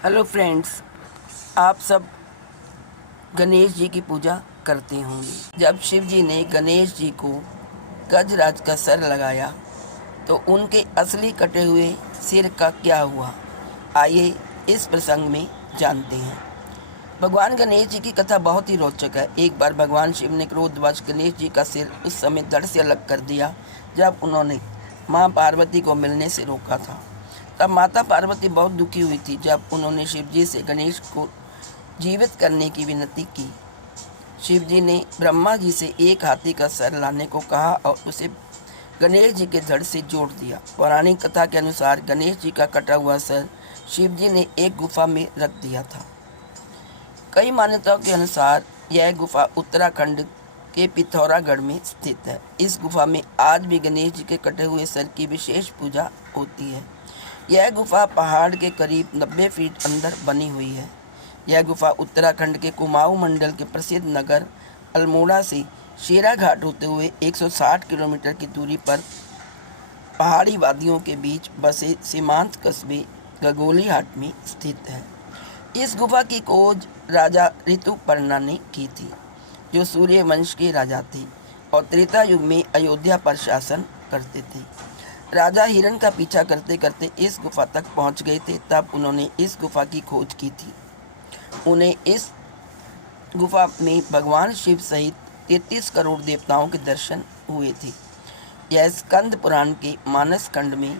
Hello friends, आप सब गणेश जी की पूजा करते होंगे। जब शिव जी ने गणेश जी को गजराज का सर लगाया तो उनके असली कटे हुए सिर का क्या हुआ, आइए इस प्रसंग में जानते हैं। भगवान गणेश जी की कथा बहुत ही रोचक है। एक बार भगवान शिव ने क्रोधवश गणेश जी का सिर उस समय धड़ से अलग कर दिया जब उन्होंने माँ पार्वती को मिलने से रोका था। तब माता पार्वती बहुत दुखी हुई थी जब उन्होंने शिव जी से गणेश को जीवित करने की विनती की। शिव जी ने ब्रह्मा जी से एक हाथी का सर लाने को कहा और उसे गणेश जी के धड़ से जोड़ दिया। पौराणिक कथा के अनुसार गणेश जी का कटा हुआ सर शिव जी ने एक गुफा में रख दिया था। कई मान्यताओं के अनुसार यह गुफा उत्तराखंड के पिथौरागढ़ में स्थित है। इस गुफा में आज भी गणेश जी के कटे हुए सर की विशेष पूजा होती है। यह गुफा पहाड़ के करीब 90 फीट अंदर बनी हुई है। यह गुफा उत्तराखंड के कुमाऊं मंडल के प्रसिद्ध नगर अल्मोड़ा से शेरा घाट होते हुए 160 किलोमीटर की दूरी पर पहाड़ी वादियों के बीच बसे सीमांत कस्बे गगोलीहाट में स्थित है। इस गुफा की खोज राजा ऋतुपर्णा ने की थी, जो सूर्य वंश के राजा थे और त्रेता युग में अयोध्या पर शासन करते थे। राजा हिरण का पीछा करते करते इस गुफा तक पहुंच गए थे। तब उन्होंने इस गुफा की खोज की थी। उन्हें इस गुफा में भगवान शिव सहित 33 करोड़ देवताओं के दर्शन हुए थे। यह स्कंद पुराण के मानस खंड में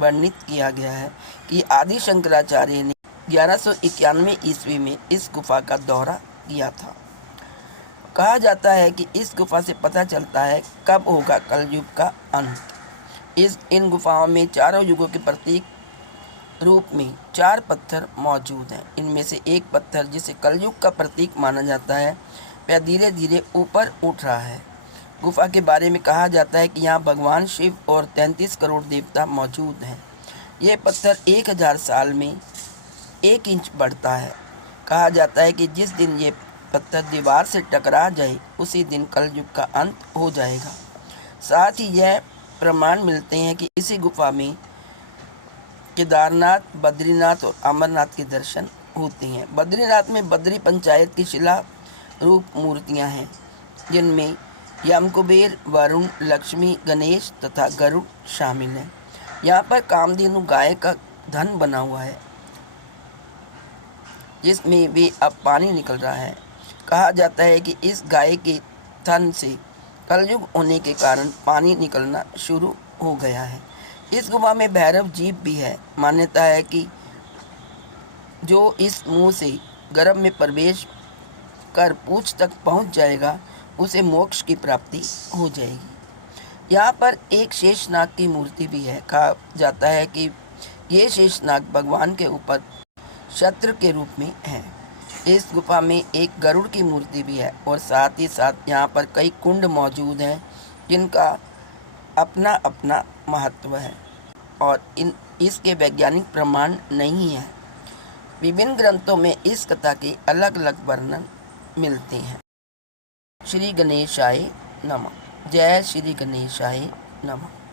वर्णित किया गया है कि आदि शंकराचार्य ने 1191 ईस्वी में इस गुफा का दौरा किया था। कहा जाता है कि इस गुफा से पता चलता है कब होगा कलयुग का अंत। इन गुफाओं में चारों युगों के प्रतीक रूप में 4 पत्थर मौजूद हैं। इनमें से एक पत्थर, जिसे कलयुग का प्रतीक माना जाता है, वह धीरे धीरे ऊपर उठ रहा है। गुफा के बारे में कहा जाता है कि यहाँ भगवान शिव और 33 करोड़ देवता मौजूद हैं। ये पत्थर 1000 साल में 1 इंच बढ़ता है। कहा जाता है कि जिस दिन ये पत्थर दीवार से टकरा जाए उसी दिन कलयुग का अंत हो जाएगा। साथ ही यह प्रमाण मिलते हैं कि इसी गुफा में केदारनाथ, बद्रीनाथ और अमरनाथ के दर्शन होते हैं। बद्रीनाथ में बद्री पंचायत की शिला रूप मूर्तियां हैं, जिनमें यमकुबेर, वरुण, लक्ष्मी, गणेश तथा गरुड़ शामिल हैं। यहाँ पर कामधेनु गाय का धन बना हुआ है, जिसमें भी अब पानी निकल रहा है। कहा जाता है कि इस गाय के थन से कलयुग होने के कारण पानी निकलना शुरू हो गया है। इस गुफा में भैरव जीव भी है। मान्यता है कि जो इस मुंह से गर्भ में प्रवेश कर पूंछ तक पहुंच जाएगा, उसे मोक्ष की प्राप्ति हो जाएगी। यहाँ पर एक शेषनाग की मूर्ति भी है। कहा जाता है कि ये शेषनाग भगवान के ऊपर छत्र के रूप में है। इस गुफा में एक गरुड़ की मूर्ति भी है और साथ ही साथ यहाँ पर कई कुंड मौजूद हैं, जिनका अपना अपना महत्व है और इसके वैज्ञानिक प्रमाण नहीं है। विभिन्न ग्रंथों में इस कथा के अलग अलग वर्णन मिलते हैं। श्री गणेशाय नमः। जय श्री गणेशाय नमः।